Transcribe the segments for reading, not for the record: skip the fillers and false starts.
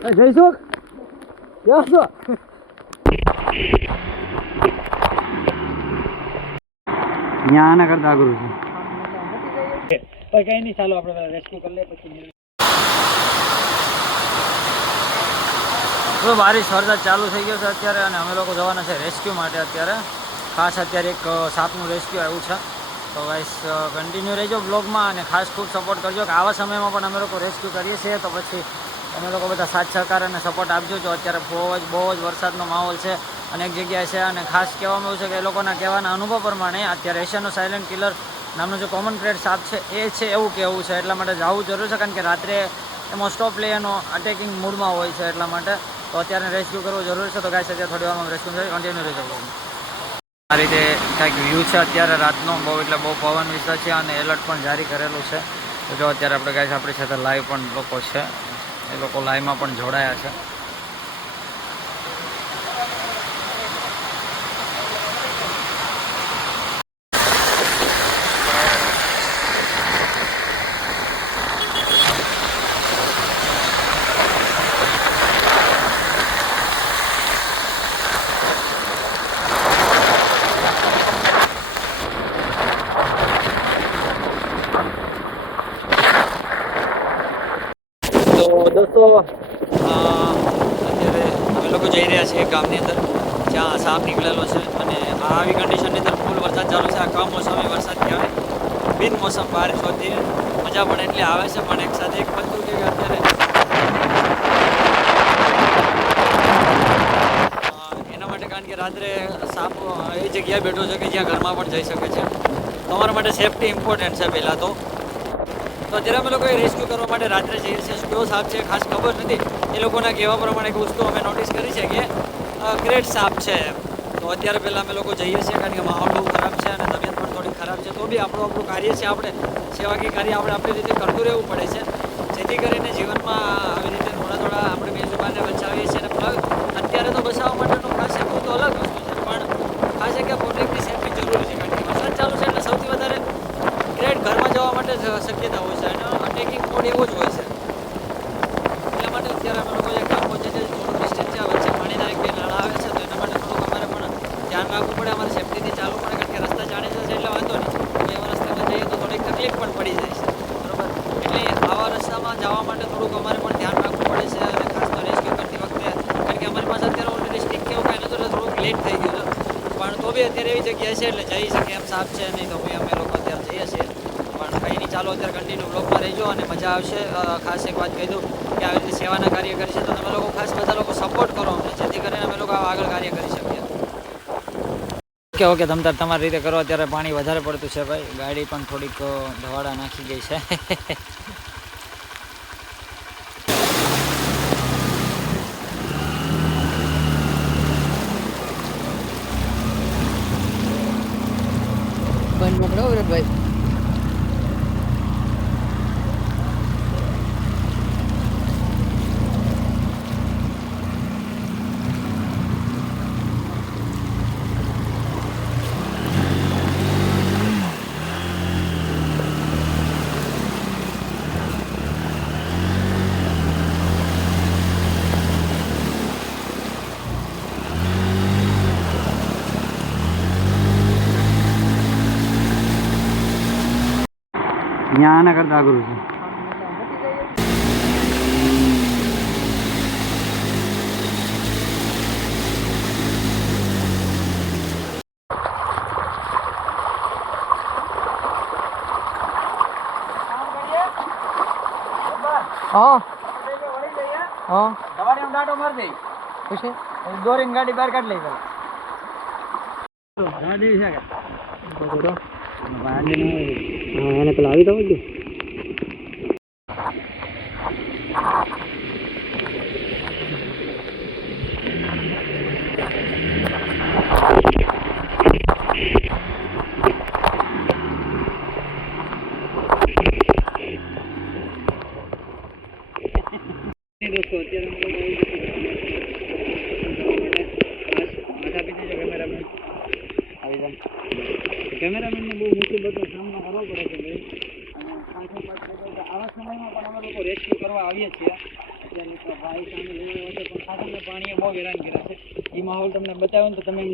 જઈશું ક્યાં છો? ત્યાં આના કરતા આગળ છે કઈ નહીં. ચાલો આપણે રેસ્ક્યુ કરી લે પછી. તો બારિશ વરસાદ ચાલુ થઈ ગયો છે અત્યારે અને અમે લોકો જવાના છે રેસ્ક્યુ માટે. અત્યારે ખાસ અત્યારે એક સાપનું રેસ્ક્યુ આવ્યું છે. તો ગાઈસ કન્ટિન્યુ રહેજો બ્લોગમાં અને ખાસ ખૂબ સપોર્ટ કરજો કે આવા સમયમાં પણ અમે લોકો રેસ્ક્યુ કરીએ છીએ. તો પછી તમે લોકો બધા સાથ સહકાર અને સપોર્ટ આપજો. જો અત્યારે બહુ જ વરસાદનો માહોલ છે અનેક જગ્યાએ છે અને ખાસ કહેવામાં આવ્યું છે કે એ લોકોના કહેવાના અનુભવ પ્રમાણે અત્યારે એશિયાનો સાયલેન્ટ કિલર નામનો જે કોમન પ્લેટ સાપ છે એ છે એવું કહેવું છે. એટલા માટે જવું જરૂર છે કારણ કે રાત્રે મોસ્ટ ઓફ એનો અટેકિંગ મૂડમાં હોય છે. એટલા માટે તો અત્યારે રેસ્ક્યુ કરવું જરૂરી છે. તો ગાઈસ અત્યારે થોડી વારમાં રેસ્ક્યુ કરી કન્ટિન્યુ રહેજો. આ રીતે કંઈક વ્યૂ છે અત્યારે રાતનો એટલે બહુ પવન વિસ્તાર છે અને એલર્ટ પણ જારી કરેલું છે. તો જો અત્યારે આપણે ગાઈસ આપણી સાથે લાઈવ પણ લોકો છે, એ લોકો લાઈવમાં પણ જોડાયા છે. દોસ્તો અત્યારે અમે લોકો જઈ રહ્યા છીએ ગામની અંદર જ્યાં સાપ નીકળેલો છે અને આવી કન્ડિશનની અંદર ફૂલ વરસાદ ચાલુ છે. આ કમોસમી વરસાદ કહેવાય. બિનમોસમ બારિશ હોતી મજા પણ એટલી આવે છે. પણ એક સાથે એક બધું કે અત્યારે એના માટે કારણ કે રાત્રે સાપ એ જગ્યાએ બેઠો છે કે જ્યાં ઘરમાં પણ જઈ શકે છે. તમારા માટે સેફટી ઇમ્પોર્ટન્ટ છે પહેલાં તો અત્યારે અમે લોકો રેસ્ક્યુ કરવા માટે રાત્રે જઈએ છીએ. કયો સાપ છે ખાસ ખબર નથી. એ લોકોના કહેવા પ્રમાણે એક વસ્તુ અમે નોટિસ કરી છે કે ગ્રેટ સાપ છે. તો અત્યારે પહેલાં અમે લોકો જઈએ છીએ કારણ કે માહોલ બહુ ખરાબ છે અને તબિયત પણ થોડી ખરાબ છે. તો બી આપણું કાર્ય છે, આપણે સેવાકીય કાર્ય આપણે આપણી રીતે કરતું રહેવું પડે છે જેથી કરીને જીવનમાં આવી રીતે થોડા આપણે બેજુબાનને બચાવીએ છીએ. અને અત્યારે તો બચાવવા માટેનું ખાસ એક તો અલગ વસ્તુ છે પણ ખાસ છે કે પબ્લિકની સેફટી જરૂરી છે કારણ કે વરસાદ ચાલુ છે એટલે સૌથી વધારે ગ્રેટ ઘરમાં જવા માટે શક્યતા હોય છે અને અટેકિંગ મોડ એવો જ હોય છે. એટલા માટે અત્યારે અમે લોકો જે ગામ પહોંચે છે થોડું ડિસ્ટન્સ છે, વચ્ચે પાણીના એક બે નાળા આવે છે. તો એના માટે થોડુંક અમારે પણ ધ્યાન રાખવું પડે. અમારે સેફટીથી ચાલવું પડે કારણ કે રસ્તા જાણીતા છે એટલે વાંધો નહીં. તો એવા રસ્તામાં જઈએ તો થોડીક તકલીફ પણ પડી જાય છે. બરાબર, એટલે આવા રસ્તામાં જવા માટે થોડુંક અમારે પણ ધ્યાન રાખવું પડે છે. અને ખાસ તો રેસ્ક્યુ કરતી વખતે કારણ કે અમારી પાસે અત્યારે ઓલરેડી સ્ટીક કેવું કાંઈ નતું એટલે થોડુંક લેટ થઈ ગયું છે. પણ તો બી અત્યારે એવી જગ્યાએ છે એટલે જઈ શકે એમ સાપ છે નહીં. તો ભાઈ અમે લોકો અત્યારે જઈએ છીએ પણ કંઈ નહીં. ચાલો અત્યારે કન્ટિન્યુ બ્લોગમાં રહેજો અને મજા આવશે. ખાસ એક વાત કહી દઉં કે આવી રીતે સેવાના કાર્ય કરી છે તો તમે લોકો ખાસ બધા લોકો સપોર્ટ કરો અમને જેથી કરીને અમે લોકો આગળ કાર્ય કરી શકીએ. ઓકે તમારી રીતે કરો. અત્યારે પાણી વધારે પડતું છે ભાઈ. ગાડી પણ થોડીક ધવાડા નાખી ગઈ છે. બંધ મોકલો ભાઈ. ત્યાં આના કરતા આગળ છે. હા હા દવાડી આમ ડાટો માર દે પછી દોરીને ગાડી બહાર કાઢ લઈ પેલા ગાડી છે કે એને પેલા આવી દઉં છું. દોસ્તો અત્યારે કેમેરામેનને બહુ મુસીબતનો સામનો કરવો પડે છે ભાઈ. અને આવા સમયમાં પણ અમે લોકો રેસ્ક્યુ કરવા આવીએ છીએ અત્યારે તો ભાઈ સામે લેવો છે પણ ખાસાને પાણીએ બહુ હેરાન કર્યા છે. એ માહોલ તમને બતાવ્યો ને તો તમે એમ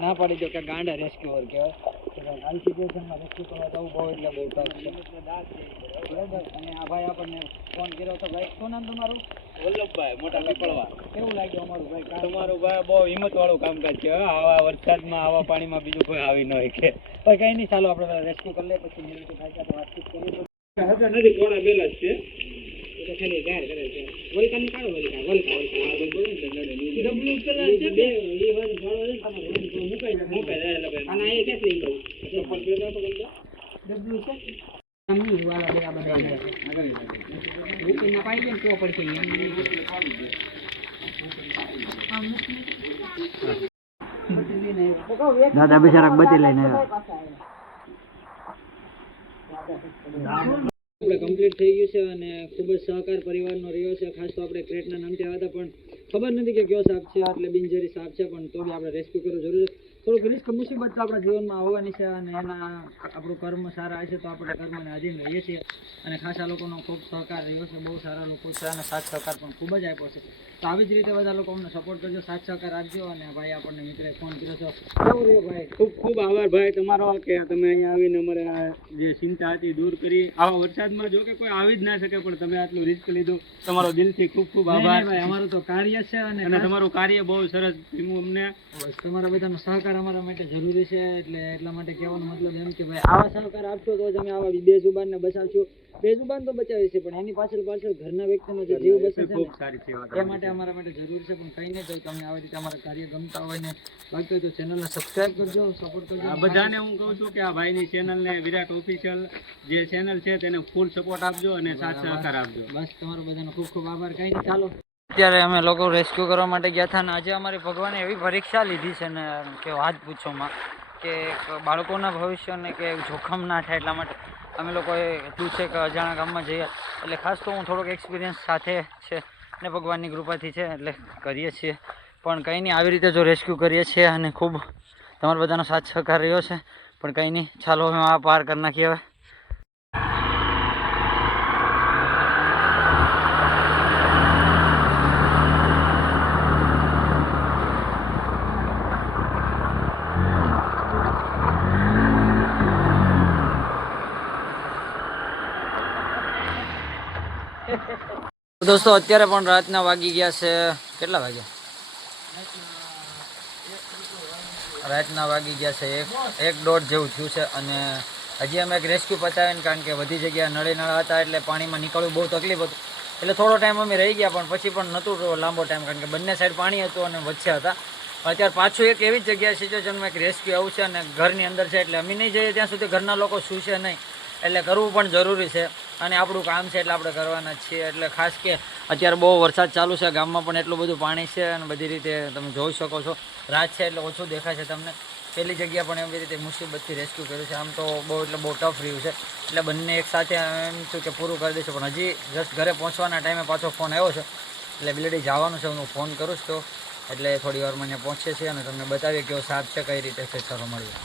ના પાડી દો કે ગાંડા રેસ્ક્યુઅર કહેવાય. હાલ સિચ્યુએશનમાં રેસ્ક્યુ કરવા જવું બહુ એટલે બહુ ટફ છે. બરાબર. અને આ ભાઈ આપણને ફોન કર્યો હતો. ભાઈ શું નામ તમારું? વલ્લભભાઈ મોટા પીપળવા. કેવું લાગ્યું અમારું ભાઈ? તમારું ભાઈ બહુ હિંમતવાળું કામકાજ છે. આવા વરસાદમાં આવા પાણીમાં બીજું કોઈ આવી ન હોય કે ભાઈ કંઈ નહીં. ચાલો આપણે રેસ્ક્યુ કરી લે પછી મિનિટ થાય તો વાતચીત કરીએ. નથી થોડા બેલા જ છે. તો ખાલી ગાર કરે છે. વલકા ની કાઢો વલકા આ બંધ બોલો ને ડબલું કલર છે બે એ હોય જાળો છે તમારે મુકાઈ જાય એટલે ભાઈ. અને આ કેસ લઈ ગયો ચપ્પલ પહેરવા તો બંધ ડબલું છે અમની વાળા બે આ બધા રૂપિયા ના પાઈ દે તો પડશે દાદા બિચારા બધી લઈને આપણે કમ્પ્લીટ થઈ ગયું છે અને ખૂબ જ સહકાર પરિવારનો રહ્યો છે. ખાસ તો આપણે ક્રેટના નામથી આવ્યા હતા પણ ખબર નથી કે કયો સાપ છે, એટલે બિનઝેરી સાપ છે પણ તો બી આપણે રેસ્ક્યુ કરવું જરૂર છે. થોડુંક રિસ્ક મુસીબત તો આપણા જીવનમાં આવવાની છે અને એના આપણું કર્મ સારા હશે તો આપણે કર્મને આધીન રહીએ છીએ. અને ખાસ આ લોકોનો ખૂબ સહકાર રહ્યો છે. બહુ સારા લોકો છે અને સાથ સહકાર પણ ખૂબ જ આપ્યો છે. તો આવી જ રીતે બધા લોકો અમને સપોર્ટ કરજો, સાથ સહકાર આપજો. અને ભાઈ આપણને મિત્રે ફોન કર્યો છે. કેવું રહ્યો ભાઈ? ખૂબ ખૂબ આભાર ભાઈ તમારો કે તમે અહીંયા આવીને અમારે જે ચિંતા હતી દૂર કરી. આવા વરસાદમાં જો કે કોઈ આવી જ ના શકે પણ તમે આટલું રિસ્ક લીધું, તમારો દિલથી ખૂબ ખૂબ આભાર. ભાઈ અમારું તો કાર્ય છે અને તમારું કાર્ય બહુ સરસ થયું અમને. બસ તમારા બધાનો સહકાર અમારા માટે જરૂરી છે. એટલે એટલા માટે કહેવાનો મતલબ એમ કે ભાઈ આવા સહકાર આપશો તો જ અમે આવા બેઝુબાનને બચાવશું. બેઝુબાન તો બચાવી છે પણ એની પાછળ ઘરના વ્યક્તિનો જે જીવ બચે છે ખૂબ સારી સેવા એ માટે અમારા માટે જરૂર છે. પણ કંઈ નહીં, જો તમને આવી રીતે અમારા કાર્ય ગમતા હોય ને બાકી હોય તો ચેનલને સબસ્ક્રાઈબ કરજો, સપોર્ટ કરજો. બધાને હું કહું છું કે આ ભાઈની ચેનલને વિરાટ ઓફિશિયલ જે ચેનલ છે તેને ફૂલ સપોર્ટ આપજો અને સાથ સહકાર આપજો. બસ તમારો બધાનો ખૂબ ખૂબ આભાર. કંઈ નહીં, ચાલો. અત્યારે અમે લોકો રેસ્ક્યુ કરવા માટે ગયા હતા અને આજે અમારી ભગવાને એવી પરીક્ષા લીધી છે ને કે વાત પૂછોમાં કે બાળકોના ભવિષ્યને કે જોખમ ના થાય એટલા માટે અમે લોકોએ એટલું છે કે અજાણા ગામમાં જઈએ એટલે ખાસ તો હું થોડોક એક્સપિરિયન્સ સાથે છે ને ભગવાનની કૃપાથી છે એટલે કરીએ છીએ. પણ કંઈ નહીં, આવી રીતે જો રેસ્ક્યુ કરીએ છીએ અને ખૂબ તમારા બધાનો સાથ સહકાર રહ્યો છે. પણ કંઈ નહીં, ચાલો હવે આ પાર કરી નાખીએ હવે. દોસ્તો અત્યારે પણ રાતના વાગી ગયા છે, કેટલા વાગ્યા? રાતના વાગી ગયા છે 1-1:30 જેવું થયું છે. અને હજી અમે એક રેસ્ક્યુ પતાવીને, કારણ કે બધી જગ્યા નળા હતા એટલે પાણીમાં નીકળવું બહુ તકલીફ હતું એટલે થોડો ટાઈમ અમે રહી ગયા. પણ પછી પણ નહોતું લાંબો ટાઈમ, કારણ કે બંને સાઈડ પાણી હતું અને વચ્ચે હતા. અત્યારે પાછું એક એવી જ જગ્યાએ સિચ્યુએશનમાં એક રેસ્ક્યુ આવું છે અને ઘરની અંદર છે એટલે અમે નહીં જઈએ ત્યાં સુધી ઘરના લોકો શું છે નહીં, એટલે કરવું પણ જરૂરી છે. અને આપણું કામ છે એટલે આપણે કરવાના જ છીએ. એટલે ખાસ કે અત્યારે બહુ વરસાદ ચાલુ છે, ગામમાં પણ એટલું બધું પાણી છે અને બધી રીતે તમે જોઈ શકો છો. રાત છે એટલે ઓછું દેખાય છે તમને. પહેલી જગ્યા પણ એવી રીતે મુસીબતથી રેસ્ક્યુ કર્યું છે. આમ તો બહુ ટફ રહ્યું છે એટલે બંને એક સાથે એમ છું કે પૂરું કરી દઈશું. પણ હજી જસ્ટ ઘરે પહોંચવાના ટાઈમે પાછો ફોન આવ્યો છે એટલે બિલડી જવાનું છે. હું ફોન કરું છું તો એટલે થોડી વાર મને પહોંચે છે અને તમને બતાવીએ કેવો સાપ છે, કઈ રીતે છે. ચાલો મળીએ.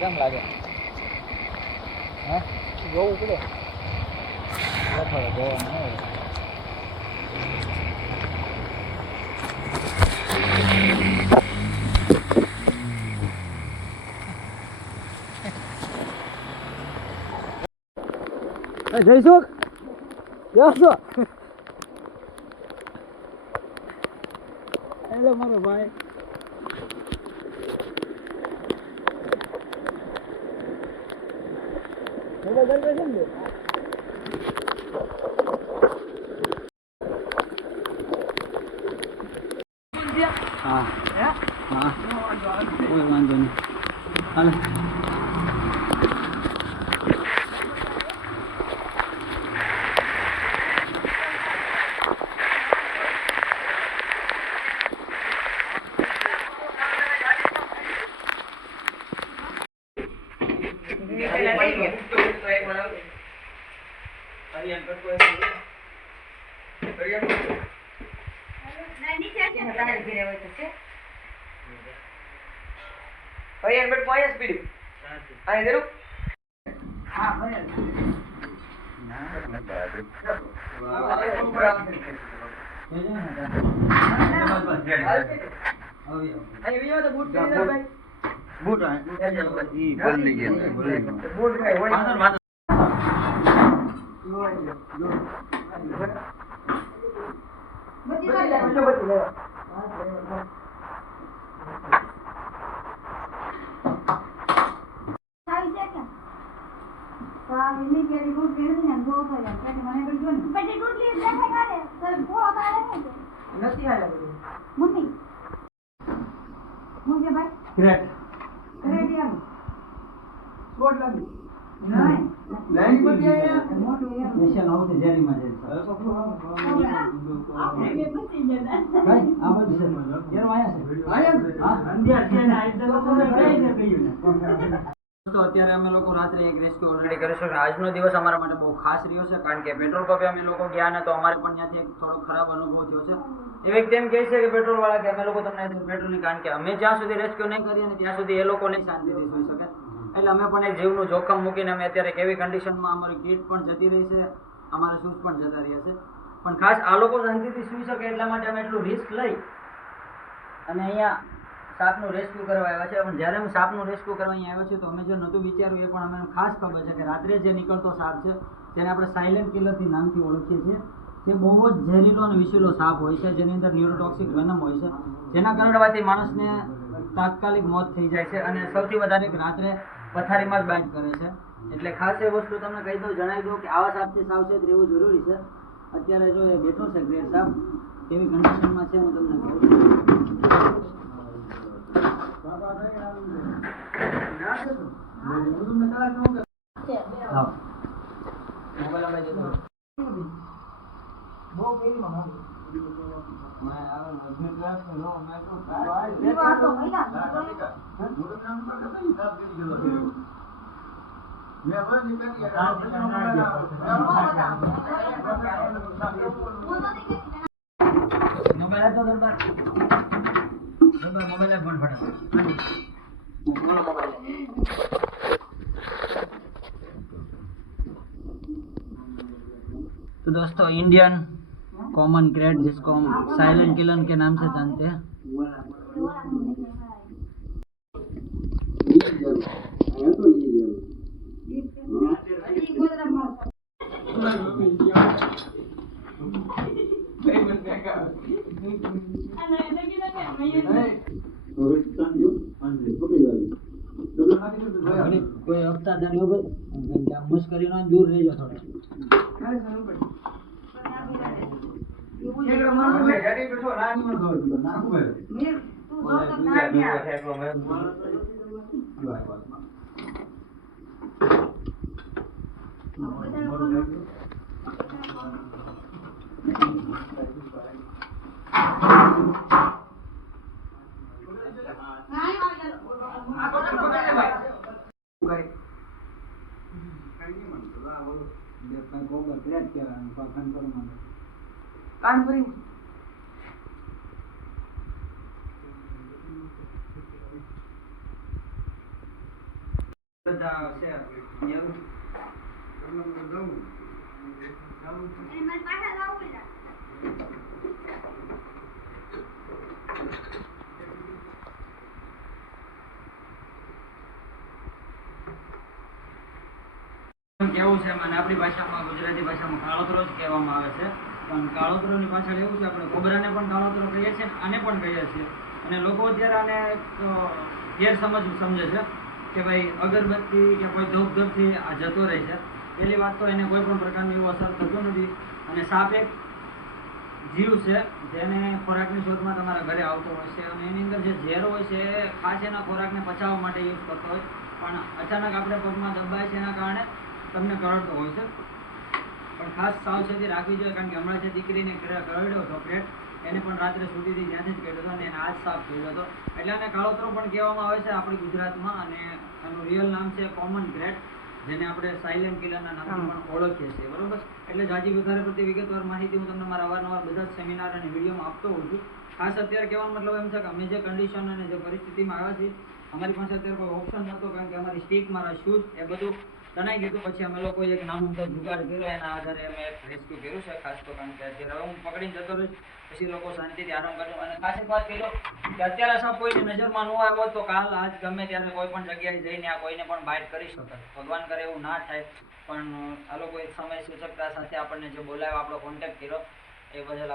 કેમ લાગે? હા, જોવું પડે. જોવાનું હોય. જઈશું છો એટલે મારો ભાઈ હા હા કોઈ વાંધો નહીં. હાલો તો અત્યારે અમે લોકો રાત્રે એક રેસ્ક્યુ ઓલરેડી કરીશું અને આજનો દિવસ અમારા માટે બહુ ખાસ રહ્યો છે કારણ કે પેટ્રોલ પંપે અમે લોકો ગયા ને તો અમારે પણ ત્યાંથી એક થોડો ખરાબ અનુભવ થયો છે. એ વ્યક્તિ એમ કહે છે કે પેટ્રોલ વાળા કે અમે લોકો તમને પેટ્રોલ નહીં, કારણ કે અમે જ્યાં સુધી રેસ્ક્યુ નહીં કરીએ ને ત્યાં સુધી એ લોકો નહીં શાંતિથી સુઈ શકે. એટલે અમે પણ એક જીવનું જોખમ મૂકીને અમે અત્યારે કેવી કન્ડિશનમાં અમારી કીટ પણ જતી રહી છે, અમારા શૂઝ પણ જતા રહ્યા છે, પણ ખાસ આ લોકો શાંતિથી સુઈ શકે એટલા માટે અમે એટલું રિસ્ક લઈ અને અહીંયા સાપનું રેસ્ક્યુ કરવા આવ્યા છે. પણ જ્યારે અમે સાપનું રેસ્ક્યુ કરવા અહીંયા આવ્યા છીએ તો અમે જે નહોતું વિચાર્યું એ પણ અમને ખાસ ખબર છે કે રાત્રે જે નીકળતો સાપ છે તેને આપણે સાયલેન્ટ કિલરથી નામથી ઓળખીએ છીએ. તે બહુ જ ઝેરીલો અને વિષેલો સાપ હોય છે જેની અંદર ન્યુરોટોક્સિક વેનમ હોય છે, જેના કરડવાથી માણસને તાત્કાલિક મોત થઈ જાય છે અને સૌથી વધારે રાત્રે પથારીમાં જ બાઇટ કરે છે. એટલે ખાસ એ વસ્તુ તમને કહી દઉં, જણાવી દઉં કે આવા સાપથી સાવચેત રહેવું જરૂરી છે. અત્યારે જો એ બેઠો છે ગ્રેટ સાપ, કેવી કન્ડિશનમાં છે હું તમને કહું. મોબાઈલ તો દરબાર મોબાઈલ ફોન तो दोस्तों इंडियन कॉमन क्रेट जिसको हम साइलेंट किलर के नाम से जानते हैं, कोई हफ्तादारी हो गई मुश्किल दूर रह जाओ थोड़ा. कानपुरी કેવું છે મને આપણી ભાષામાં ગુજરાતી ભાષામાં કાળોતરો જ કહેવામાં આવે છે, પણ કાળોતરોની પાછળ એવું છે આપણે કોબરાને પણ કાળોતરો કહીએ છીએ આને પણ કહીએ છીએ. અને લોકો અત્યારે આને ગેરસમજ સમજે છે કે ભાઈ અગરબત્તી કે કોઈ ધૂપધૂપથી આ જતો રહે છે. પહેલી વાત તો એને કોઈ પણ પ્રકારની એવું અસર થતું નથી અને સાપ એક જીવ છે જેને ખોરાકની શોધમાં તમારા ઘરે આવતો હોય છે અને એની અંદર જે ઝેર હોય છે એ ખાસ એના ખોરાકને પચાવવા માટે યુઝ કરતો હોય, પણ અચાનક આપણે પગમાં દબાય છે એના કારણે તમને કરડતો હોય છે. પણ ખાસ સાવચેતી રાખવી જોઈએ કારણ કે હમણાં જે દીકરીને કરડ્યો હતો પેટ એને પણ રાત્રે સુધીથી ત્યાંથી જ કાઢ્યો હતો અને એને આજ સાપ કર્યો હતો. એટલે આને કાળોતરો પણ કહેવામાં આવે છે આપણી ગુજરાતમાં, અને આનું રિયલ નામ છે કોમન ગ્રેટ, જેને આપણે સાયલેન્ટ કિલરના નામથી પણ ઓળખીએ છીએ, બરોબર. એટલે જાજી વધારે પડતી વિગતવાર માહિતી હું તમને મારા અવારનવાર બધા જ સેમિનાર અને વિડીયોમાં આપતો હોઉં છું. ખાસ અત્યારે કહેવાનો મતલબ એમ છે કે અમે જે કન્ડિશન અને જે પરિસ્થિતિમાં આવ્યા છીએ, અમારી પાસે અત્યારે કોઈ ઓપ્શન નહોતો, કારણ કે અમારી સ્ટીક, મારા શૂઝ એ બધું તણાઈ ગયું. પછી અમે લોકોએ એક નાનું તો જુગાડ કર્યો, એના આધારે અમે એક રેસ્ક્યુ કર્યું છે ખાસ તો. કારણ કે અત્યારે હું પકડીને જતો રહીશ, પછી લોકો શાંતિથી આરામ કરજો. અને ખાસ એક વાત કહી દો કે અત્યારે સાપ કોઈની નજરમાં ન આવ્યો તો કાલ આજ ગમે ત્યારે કોઈ પણ જગ્યાએ જઈને આ કોઈને પણ બાઇટ કરી શકે. ભગવાન કરે એવું ના થાય, પણ આ લોકો એક સમય સૂચકતા સાથે આપણને જે બોલાવ્યો, આપણો કોન્ટેક્ટ કર્યો, એ બદલ